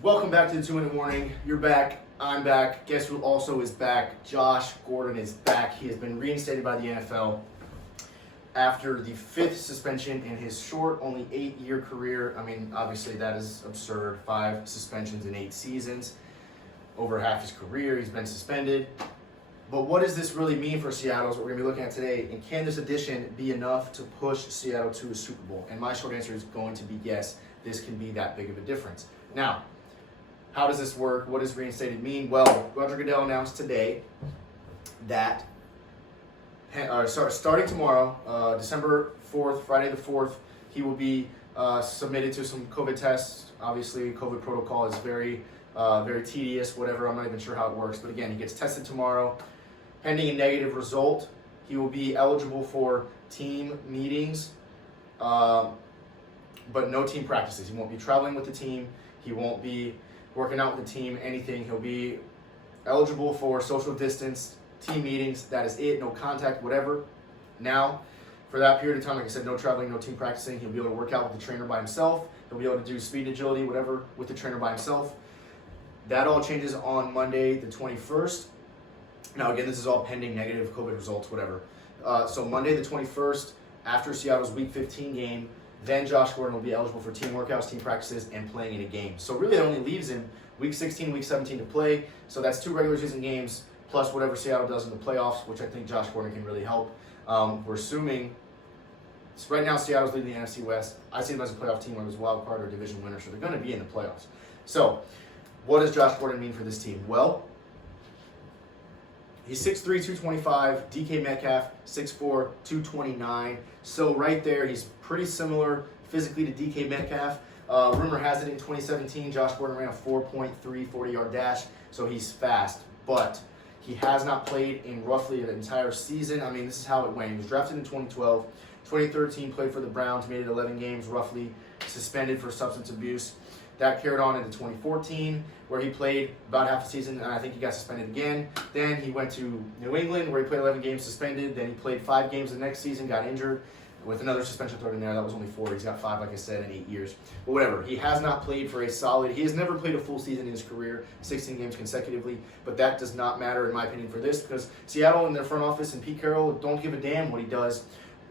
Welcome back to the 2 Minute Warning. You're back. I'm back. Guess who also is back? Josh Gordan is back. He has been reinstated by the NFL after the 5th suspension in his short, only 8-year career. I mean, obviously that is absurd. 5 suspensions in 8 seasons. Over half his career, he's been suspended. But what does this really mean for Seattle is what we're going to be looking at today. And can this addition be enough to push Seattle to a Super Bowl? And my short answer is going to be yes. This can be that big of a difference. Now, how does this work? What does reinstated mean? Well, Roger Goodell announced today that starting tomorrow, December 4th, Friday the 4th, he will be submitted to some COVID tests. Obviously, COVID protocol is very tedious, whatever. I'm not even sure how it works. But again, he gets tested tomorrow. Pending a negative result, he will be eligible for team meetings, but no team practices. He won't be traveling with the team. He won't be working out with the team, anything. He'll be eligible for social distance, team meetings. That is it. No contact, whatever. Now, for that period of time, like I said, no traveling, no team practicing. He'll be able to work out with the trainer by himself. He'll be able to do speed, agility, whatever, with the trainer by himself. That all changes on Monday, the 21st. Now, again, this is all pending negative COVID results, whatever. So Monday, the 21st, after Seattle's Week 15 game, then Josh Gordan will be eligible for team workouts, team practices, and playing in a game. So really, it only leaves him Week 16, Week 17 to play. So that's 2 regular season games, plus whatever Seattle does in the playoffs, which I think Josh Gordan can really help. We're assuming, so right now Seattle's leading the NFC West. I see them as a playoff team, whether it's wild card or division winner, so they're going to be in the playoffs. So what does Josh Gordan mean for this team? Well, he's 6'3", 225. DK Metcalf, 6'4", 229. So right there, he's pretty similar physically to DK Metcalf. Rumor has it in 2017, Josh Gordan ran a 4.3 40-yard dash, so he's fast. But he has not played in roughly an entire season. I mean, this is how it went. He was drafted in 2012. 2013, played for the Browns, made it 11 games, roughly suspended for substance abuse. That carried on into 2014, where he played about half a season, and I think he got suspended again. Then he went to New England, where he played 11 games suspended. Then he played 5 games the next season, got injured, with another suspension thrown in there. That was only 4. He's got 5, like I said, in 8 years. But whatever. He has not played for a solid... He has never played a full season in his career, 16 games consecutively. But that does not matter, in my opinion, for this, because Seattle and their front office and Pete Carroll don't give a damn what he does,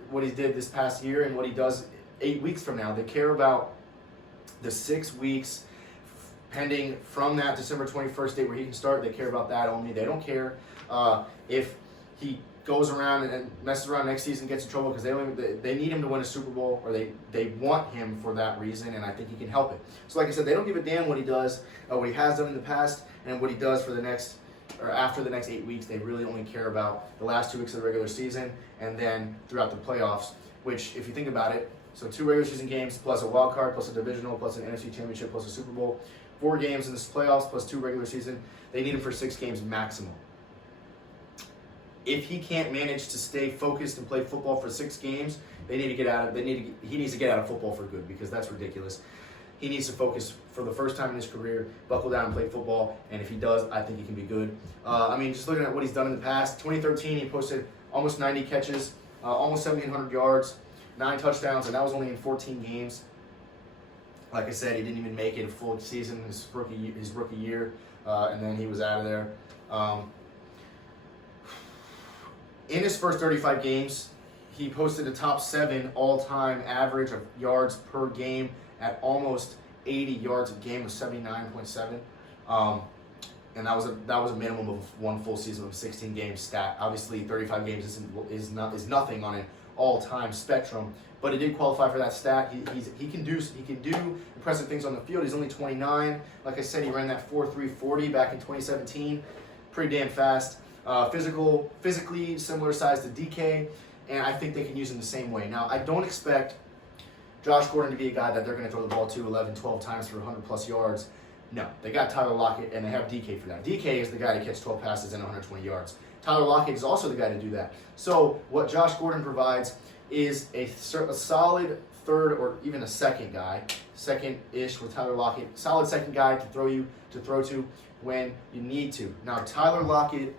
what he did this past year, and what he does 8 weeks from now. They care about the 6 weeks pending from that December 21st date where he can start. They care about that only. They don't care if he goes around and messes around next season, gets in trouble, because they need him to win a Super Bowl, or they want him for that reason, and I think he can help it. So like I said, they don't give a damn what he does, what he has done in the past, and what he does for the next, or after the next 8 weeks. They really only care about the last 2 weeks of the regular season, and then throughout the playoffs, which, if you think about it, so 2 regular season games, plus a wild card, plus a divisional, plus an NFC championship, plus a Super Bowl, 4 games in the playoffs, plus 2 regular season. They need him for 6 games maximum. If he can't manage to stay focused and play football for 6 games, he needs to get out of football for good, because that's ridiculous. He needs to focus for the first time in his career, buckle down and play football, and if he does, I think he can be good. I mean, just looking at what he's done in the past, 2013, he posted almost 90 catches, almost 1,700 yards, 9 touchdowns, and that was only in 14 games. Like I said, he didn't even make it a full season his rookie year, and then he was out of there. In his first 35 games, he posted a top 7 all-time average of yards per game at almost 80 yards a game, with 79.7. And that was a minimum of 1 full season of 16 games stat. Obviously, 35 games is nothing on an all-time spectrum, but he did qualify for that stat. He can do impressive things on the field. He's only 29. Like I said, he ran that 4.3 40 back in 2017. Pretty damn fast. Physically similar size to DK, and I think they can use him the same way. Now, I don't expect Josh Gordan to be a guy that they're going to throw the ball to 11, 12 times for 100-plus yards. No, they got Tyler Lockett, and they have DK for that. DK is the guy to catch 12 passes and 120 yards. Tyler Lockett is also the guy to do that. So what Josh Gordan provides is a solid third or even a second guy, second-ish with Tyler Lockett, solid second guy to throw to when you need to. Now, Tyler Lockett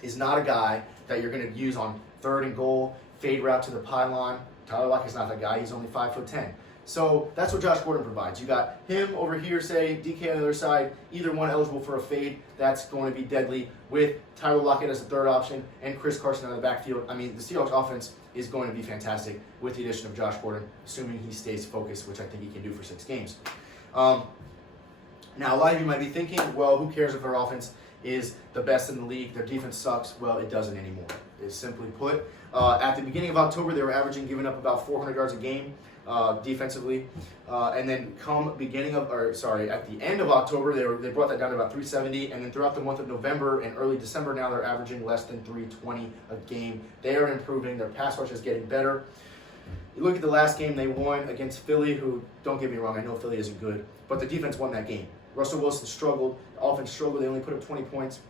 is not a guy that you're going to use on 3rd and goal, fade route to the pylon. Tyler Lockett's not that guy. He's only 5'10". So that's what Josh Gordon provides. You got him over here, say, DK on the other side, either one eligible for a fade. That's going to be deadly with Tyler Lockett as a third option and Chris Carson out of the backfield. I mean, the Seahawks offense is going to be fantastic with the addition of Josh Gordon, assuming he stays focused, which I think he can do for 6 games. Now, a lot of you might be thinking, well, who cares if their offense is the best in the league? Their defense sucks. Well, it doesn't anymore. It's simply put. At the beginning of October, they were giving up about 400 yards a game defensively, and then at the end of October, they brought that down to about 370, and then throughout the month of November and early December, now they're averaging less than 320 a game. They are improving. Their pass rush is getting better. You look at the last game they won against Philly, who, don't get me wrong, I know Philly isn't good, but the defense won that game. Russell Wilson struggled. The offense struggled. They only put up 20 points.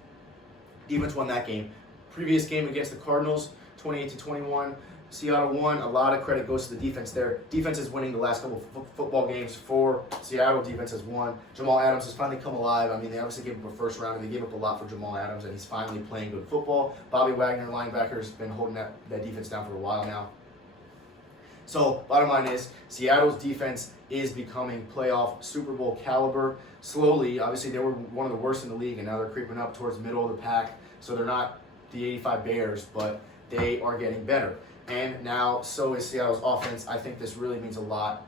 Defense won that game. Previous game against the Cardinals, 28-21. Seattle won. A lot of credit goes to the defense there. Defense is winning the last couple of football games for Seattle. Defense has won. Jamal Adams has finally come alive. I mean, they obviously gave up a first round, and they gave up a lot for Jamal Adams, and he's finally playing good football. Bobby Wagner, linebacker, has been holding that defense down for a while now. So, bottom line is, Seattle's defense is becoming playoff Super Bowl caliber. Slowly, obviously, they were one of the worst in the league, and now they're creeping up towards the middle of the pack. So they're not the 85 Bears, but they are getting better. And now, so is Seattle's offense. I think this really means a lot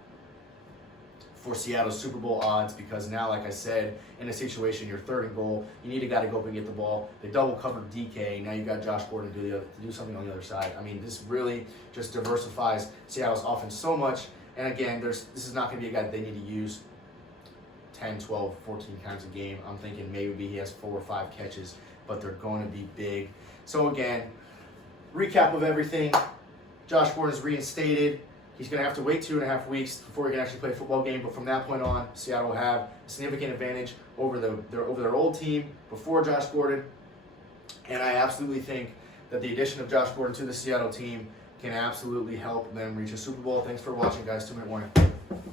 for Seattle's Super Bowl odds, because now, like I said, in a situation, you're 3rd and goal, you need a guy to go up and get the ball. They double covered DK. Now you've got Josh Gordon to do something on the other side. I mean, this really just diversifies Seattle's offense so much. And again, this is not going to be a guy that they need to use 10, 12, 14 times a game. I'm thinking maybe he has 4 or 5 catches, but they're going to be big. So again, recap of everything. Josh Gordon is reinstated. He's going to have to wait 2.5 weeks before he can actually play a football game. But from that point on, Seattle will have a significant advantage over their old team before Josh Gordon. And I absolutely think that the addition of Josh Gordon to the Seattle team can absolutely help them reach a Super Bowl. Thanks for watching, guys. 2-minute warning.